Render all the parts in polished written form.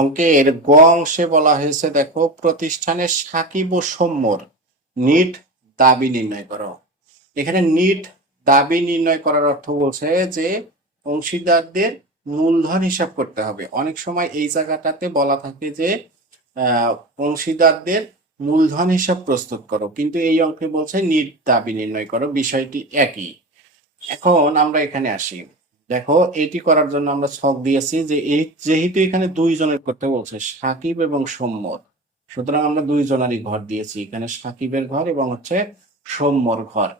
অঙ্কের গ অংশে বলা হয়েছে, দেখো, প্রতিষ্ঠানের সাকিব ও সৌম্যর নিট দাবি নির্ণয় করো। এখানে নিট দাবি নির্ণয় করার অর্থ বলছে যে অংশীদারদের মূলধন হিসাব করতে হবে। অনেক সময় এই জায়গাটাতে বলা থাকে যে অংশীদারদের মূলধন হিসাব প্রস্তুত করো, কিন্তু এই অঙ্কে বলছে নিট দাবি নির্ণয় করো, বিষয়টি একই। এখন আমরা এখানে আসি। দেখো, এটি করার জন্য আমরা ছক দিয়েছি যে এই যেহেতু এখানে দুইজনের করতে বলছে, সাকিব এবং সৌম্যর, সুতরাং আমরা দুইজনেরই ঘর দিয়েছি। এখানে সাকিবের ঘর এবং হচ্ছে সৌম্যর ঘর।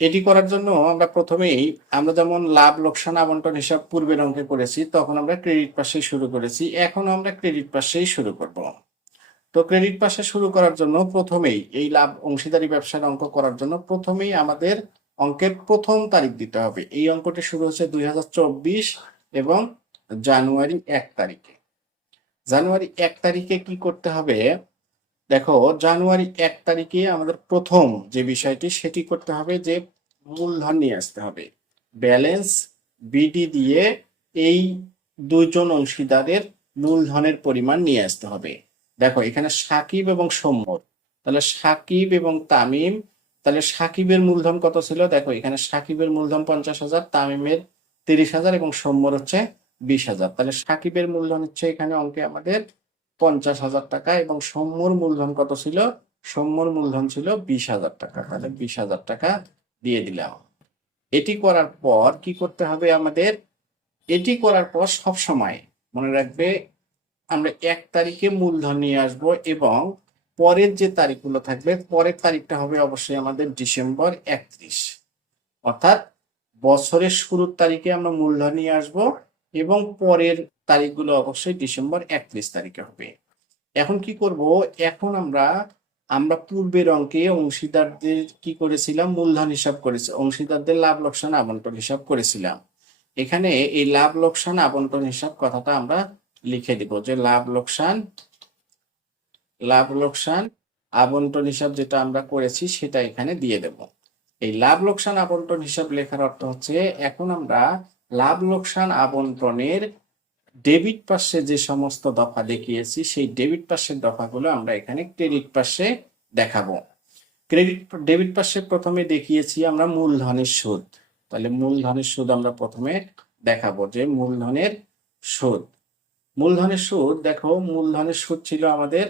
এটি করার জন্য আমরা প্রথমেই, আমরা যেমন লাভ লোকসান আবন্টন হিসাব পূর্বের অঙ্কে করেছি, তখন আমরা ক্রেডিট পাশে শুরু করেছি, এখন আমরা ক্রেডিট পাশেই শুরু করব। তো ক্রেডিট পাশে শুরু করার জন্য প্রথমেই এই লাভ অংশীদারি ব্যবসার অঙ্ক করার জন্য প্রথমেই আমাদের অঙ্কের প্রথম তারিখ দিতে হবে। এই অঙ্কটি শুরু হচ্ছে 2024 এবং জানুয়ারি 1 তারিখে। জানুয়ারি 1 তারিখে কি করতে হবে? দেখো, জানুয়ারি 1 তারিখে আমাদের প্রথম যে বিষয়টি সেটি করতে হবে যে মূলধন নিয়ে আসতে হবে। ব্যালেন্স বিডি দিয়ে এই দুইজন অংশীদারের মূলধনের পরিমাণ নিয়ে আসতে হবে। দেখো, এখানে সাকিব এবং সৌম্য, তাহলে সাকিব এবং তামিম, তাহলে সাকিবের মূলধন কত ছিল? দেখো, এখানে সাকিবের মূলধন 50,000, তামিমের 30,000 এবং সৌম্যর হচ্ছে 20,000। তাহলে সাকিবের মূলধন হচ্ছে এখানে অঙ্কে আমাদের 50,000 টাকা এবং সৌম্যর মূলধন কত ছিল? সৌম্যর মূলধন ছিল 20,000 টাকা। তাহলে 20,000 টাকা দিয়ে দিলাম। এটি করার পর কি করতে হবে আমাদের? এটি করার পর সব সময় মনে রাখবে, আমরা 1 তারিখে মূলধন নিয়ে আসব এবং পরের যে তারিখগুলো থাকবে, পরের তারিখটা হবে অবশ্যই আমাদের ডিসেম্বর 31, অর্থাৎ বছরের শুরুর তারিখে আমরা মূলধন নিয়ে আসব এবং পরের তারিখগুলো অবশ্যই ডিসেম্বর 31 তারিখে হবে। এখন কি করব? এখন আমরা আমরা পূর্বের অঙ্কে অংশীদারদের কি করেছিলাম? মূলধন হিসাব করেছি, অংশীদারদের লাভ লোকসান আবন্টন হিসাব করেছিলাম। এখানে এই লাভ লোকসান আবন্টন হিসাব কথাটা আমরা লিখে দিব যে লাভ লোকসান আবন্টন হিসাব যেটা আমরা করেছি সেটা এখানে দিয়ে দেব। এই লাভ লোকসান আবন্টন হিসাব লেখার অর্থ হচ্ছে এখন আমরা লাভ লোকসান আবন্টনের ডেবিট পাশে যে সমস্ত দফা দেখিয়েছি সেই ডেবিট পাশের দফাগুলো আমরা এখানে ক্রেডিট পাশে দেখাবো। ডেবিট পাশে প্রথমে দেখিয়েছি আমরা মূলধনের সুদ, তাহলে মূলধনের সুদ আমরা প্রথমে দেখাবো যে মূলধনের সুদ দেখো, মূলধনের সুদ ছিল আমাদের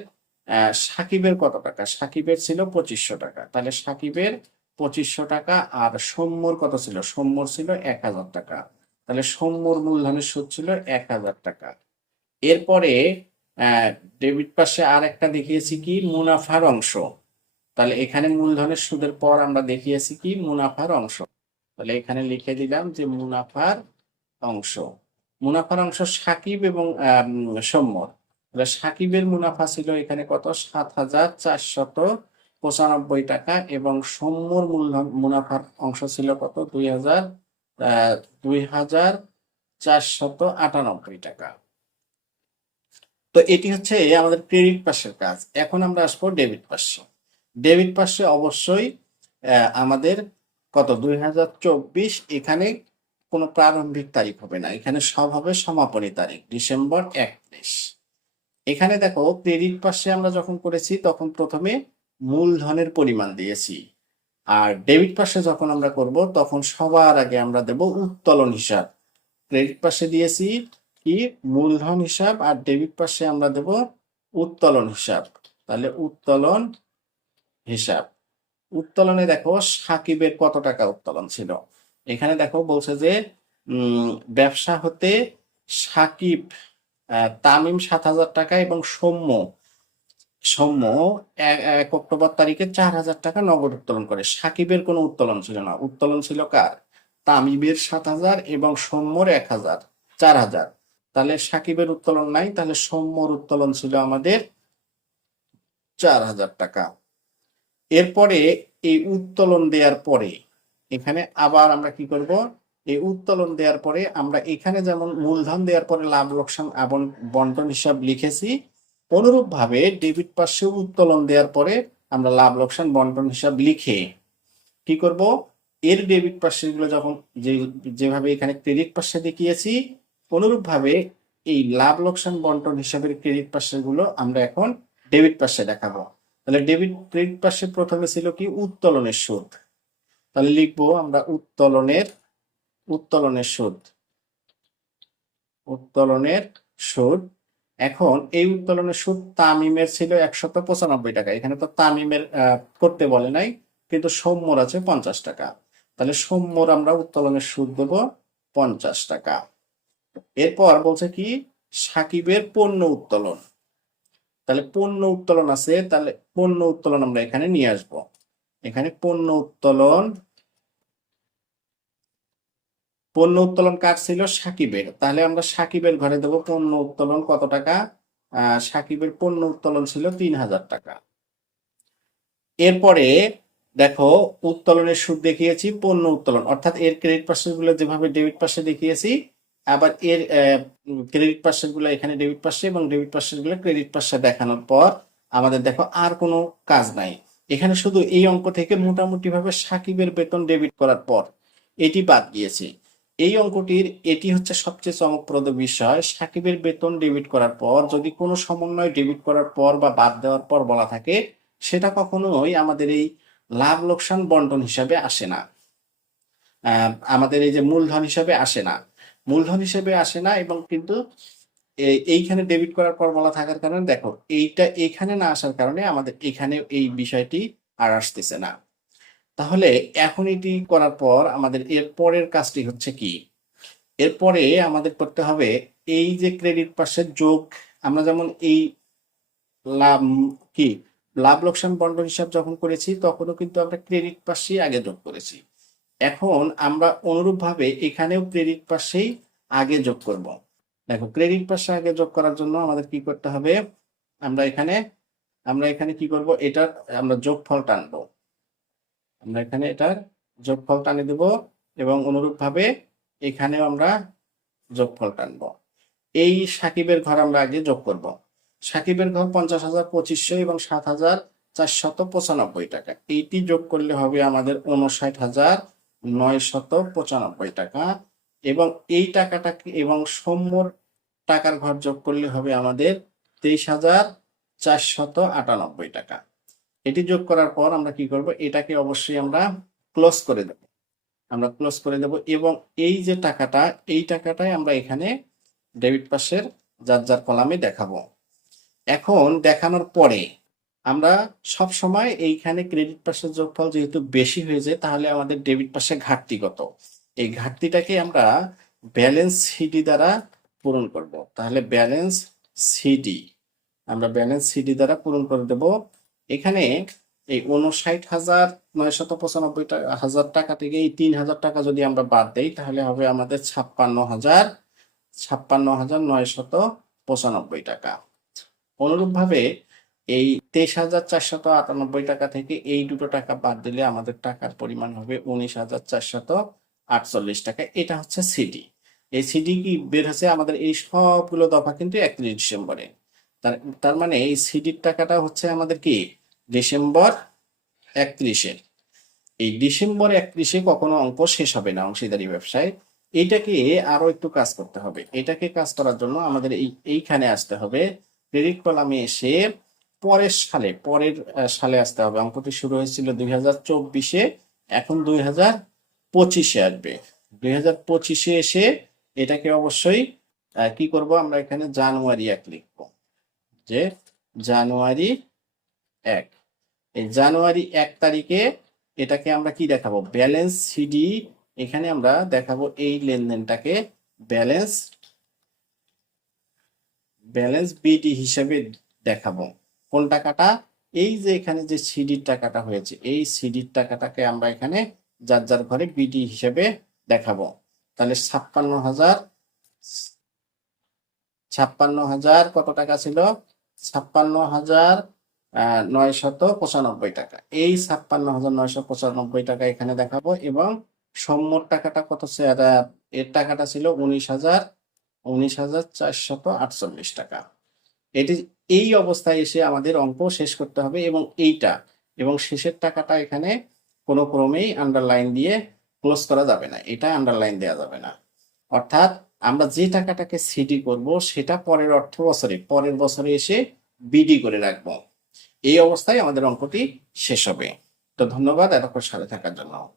সাকিবের কত টাকা? সাকিবের ছিল 2500 টাকা। তাহলে সাকিবের 2500 টাকা। আর সৌম্যর কত ছিল? সৌম্যর ছিল 1000 টাকা। তাহলে সৌম্যর মূলধনের সুদ ছিল 1000 টাকা। এরপরে ডেবিট পাশে আর একটা দেখিয়েছি কি? মুনাফার অংশ। তাহলে এখানে মূলধনের সুদের পর আমরা দেখিয়েছি কি? মুনাফার অংশ। তাহলে এখানে লিখে দিলাম যে মুনাফার অংশ। মুনাফার অংশ সাকিব এবং সৌম্য। তাহলে সাকিবের মুনাফা ছিল এখানে কত? 7,495 টাকা এবং সৌম্যর মুনাফার অংশ ছিল কত? 2,498 টাকা। তো এটি হচ্ছে আমাদের ক্রেডিট পাশের কাজ। এখন আমরা আসবো ডেবিট পাশে। ডেবিট পাশে অবশ্যই আমাদের কত? 2024। এখানে কোনো প্রারম্ভিক তারিখ হবে না, এখানে সব হবে সমাপনী তারিখ, ডিসেম্বর 31। এখানে দেখো, ক্রেডিট পাশে আমরা যখন করেছি তখন প্রথমে মূলধনের পরিমাণ দিয়েছি, আর ডেবিট পাশে যখন আমরা করব তখন সবার আগে আমরা দেব উত্তোলন হিসাব। ক্রেডিট পাশে দিয়েছি কি? মূলধন হিসাব, আর ডেবিট পাশে আমরা দেব উত্তোলন হিসাব। তাহলে উত্তোলন হিসাব। উত্তোলনে দেখো সাকিবের কত টাকা উত্তোলন ছিল। এখানে দেখো বলছে যে ব্যবসা হতে সাকিব, তামিম 7,000 টাকা এবং সৌম্য 1 অক্টোবর তারিখে 4,000 টাকা নগদ উত্তোলন করে। সাকিবের কোনো উত্তোলন ছিল না, উত্তোলন ছিল কার? তামিমের 7,000 এবং সৌম্যর 1,000, 4,000। তাহলে সাকিবের উত্তোলন নাই, তাহলে সৌম্যর উত্তোলন ছিল আমাদের 4,000 টাকা। এরপরে এই উত্তোলন দেওয়ার পরে এখানে আবার আমরা কি করব? এই উত্তোলন দেওয়ার পরে আমরা এখানে যেমন মূলধন দেওয়ার পরে লাভ লোকসান বন্টন হিসাব লিখেছি, অনুরূপ ভাবে ডেবিট পাশে উত্তোলন দেওয়ার পরে আমরা লাভ লোকসান বন্টন হিসাব লিখে কি করব? এর ডেবিট পাশে গুলো যখন যেভাবে এখানে ক্রেডিট পাশে দেখিয়েছি, অনুরূপ ভাবে এই লাভ লোকসান বন্টন হিসাবের ক্রেডিট পাশের গুলো আমরা এখন ডেবিট পাশে দেখাবো। তাহলে ক্রেডিট পাশে প্রথমে ছিল কি উত্তোলনের সুদ। তাহলে লিখবো আমরা উত্তোলনের সুদ। এখন এই উত্তোলনের সুদ তামিমের ছিল 195 টাকা। এখানে তো তামিমের করতে বলে নাই, কিন্তু সৌম্যর আছে 50 টাকা। তাহলে সৌম্যর আমরা উত্তোলনের সুদ দেব 50 টাকা। এরপর বলছে কি সাকিবের পণ্য উত্তোলন। তাহলে পণ্য উত্তোলন আছে, তাহলে পণ্য উত্তোলন আমরা এখানে নিয়ে আসব। এখানে পণ্য উত্তোলন কার ছিল? সাকিবের। তাহলে আমরা সাকিবের ঘরে দেব পণ্য উত্তোলন কত টাকা? সাকিবের পণ্য উত্তোলন ছিল 3000 টাকা। এরপরে দেখো উত্তোলনের সুদ দেখিয়েছি পণ্য উত্তোলন, অর্থাৎ এর ক্রেডিট পাশের গুলো যেভাবে ডেবিট পাশে দেখিয়েছি, আবার এর ক্রেডিট পাশের গুলো এখানে ডেবিট পাশে এবং ডেবিট পাশের গুলো ক্রেডিট পাশে দেখানোর পর আমাদের দেখো আর কোনো কাজ নাই। এখানে শুধু এই অঙ্ক থেকে মোটামুটি ভাবে সাকিবের বেতন ডেবিট করার পর এটি বাদ গিয়েছে। এই অঙ্কটির এটি হচ্ছে সবচেয়ে চমকপ্রদ বিষয়। সাকিবের বেতন ডেবিট করার পর যদি কোনো সমন্বয় ডেবিট করার পর বা বাদ দেওয়ার পর বলা থাকে, সেটা কখনোই আমাদের এই লাভ লোকসান বন্টন হিসাবে আসে না। আমাদের এই যে মূলধন হিসাবে আসে না, এবং কিন্তু এইখানে ডেবিট করার পর বলা থাকার কারণে দেখো এইটা এইখানে না আসার কারণে আমাদের এখানে এই বিষয়টি আর আসতেছে না। তাহলে এখন এটি করার পর আমাদের এর পরের কাজটি হচ্ছে কি, এরপরে আমাদের করতে হবে এই যে ক্রেডিট পাশের যোগ। আমরা যেমন এই লাভ কি লাভ লোকসান বন্টন হিসাব যখন করেছি তখনও কিন্তু আমরা ক্রেডিট পাশেই আগে যোগ করেছি। এখন আমরা অনুরূপভাবে এখানেও ক্রেডিট পাশেই আগে যোগ করব। দেখো ক্রেডিট পাশে আগে যোগ করার জন্য আমাদের কি করতে হবে, আমরা এখানে কি করব, এটার আমরা যোগফল টানবো। আমরা এখানে এটার যোগফল টানে দেব এবং অনুরূপভাবে এখানেও আমরা যোগফল টানবো। এই সাকিবের ঘর আমরা আগে যোগ করব। সাকিবের ঘর 50,2500 এবং 7,495 টাকা। এইটি যোগ করলে হবে আমাদের 59,995 টাকা, এবং এই টাকাটাকে এবং সৌম্যর টাকার ঘর যোগ করলে হবে আমাদের 23,498 টাকা। এটি যোগ করার পর আমরা কি করব, এটাকে অবশ্যই আমরা ক্লোজ করে দেব। এবং এই যে টাকাটা, এই টাকাটাই আমরা এখানে ডেবিট পাশের যার যার কলামে দেখাবো। এখন দেখানোর পরে আমরা সব সময় এইখানে ক্রেডিট পাশের যোগফল যেহেতু বেশি হয়ে যায়, তাহলে আমাদের ডেবিট পাশে ঘাটতি কত, এই ঘাটতিটাকে আমরা ব্যালেন্স সিডি দ্বারা পূরণ করব। তাহলে ব্যালেন্স সিডি দ্বারা পূরণ করে দেব। এখানে এই 59,995 টাকা থেকে এই 3,000 টাকা যদি আমরা বাদ দেই, তাহলে হবে আমাদের 56,995 টাকা। অনুরূপভাবে এই 23,498 টাকা থেকে এই দুটো টাকা বাদ দিলে আমাদের টাকার পরিমাণ হবে 19,448 টাকা। এটা হচ্ছে সিডি। এই সিডি কি বের হচ্ছে আমাদের এই সবগুলো দফা কিন্তু 31 ডিসেম্বরে। তার মানে এই সিডির টাকাটা হচ্ছে আমাদের কি ডিসেম্বর 31-এ। এই ডিসেম্বর 31-এ কখনো অঙ্ক শেষ হবে না অংশীদারি ব্যবসায়। এইটাকে আরো একটু কাজ করতে হবে। এটাকে কাজ করার জন্য আমাদের এইখানে আসতে হবে, ক্রেডিট কলামে এসে পরের সালে আসতে হবে। অঙ্কটি শুরু হয়েছিল 2024-এ, এখন 2025-এ আসবে। 2025-এ এসে এটাকে অবশ্যই কি করব, আমরা এখানে জানুয়ারি 1 লিখবো, যে জানুয়ারি 1। এই জানুয়ারি 1 তারিখে এটাকে আমরা কি দেখাবো, ব্যালেন্স সিডি। এখানে আমরা দেখাবো এই লেনদেনটাকে ব্যালেন্স বিডি হিসেবে দেখাবো। কোন টাকাটা? এই যে এখানে যে সিডির টাকাটা হয়েছে, এই সিডির টাকাটাকে আমরা এখানে যার যার ঘরে বিডি হিসেবে দেখাবো। তাহলে 56,000 কত টাকা ছিল? 56,995 টাকা। এই 56,995 টাকা এখানে দেখাবো, এবং সম্মত টাকাটা কত? এর টাকাটা ছিল 19,448 টাকা। এই অবস্থায় এসে আমাদের অঙ্ক শেষ করতে হবে, এবং শেষের টাকাটা এখানে কোনো ক্রমেই আন্ডারলাইন দিয়ে ক্লোজ করা যাবে না, এটা আন্ডারলাইন দেওয়া যাবে না। অর্থাৎ আমরা যে টাকাটাকে সিডি করব সেটা পরের অর্থ বছরে পরের বছরে এসে বিডি করে রাখবো। এই অবস্থায় আমাদের অঙ্কটি শেষ হবে। তো ধন্যবাদ এতক্ষণ সাথে থাকার জন্য।